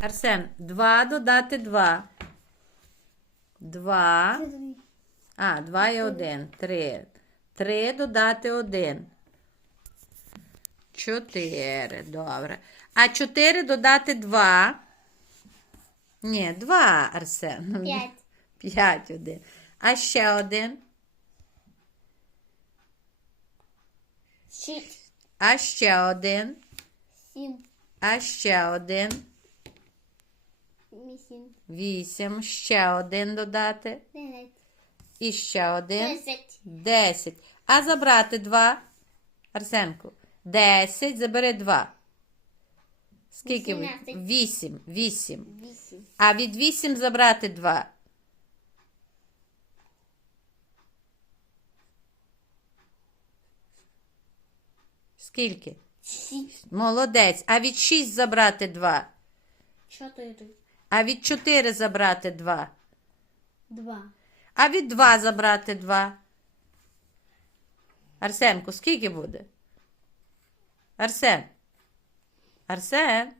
Арсен, 2 додати 2. 2. А, 2 і 1. 3. 3 додати 1. 4. Добре. А 4 додати 2. Ні, 2, Арсен. П'ять. 5 один. А ще один. Шість. А ще один. Сім. А ще один. Вісім. 8. Ще один додати. Дев'ять. І ще один. Десять. 10. А забрати 2. Арсенку. 10. Забери 2. Скільки? Вісімнадцять. 8. 8. Вісім. А від 8 забрати 2. Скільки? Шість. Молодець. А від 6 забрати 2. Чотири. А від 4 забрати 2. Два. А від 2 забрати 2. Арсенку, скільки буде? Арсен. Арсен.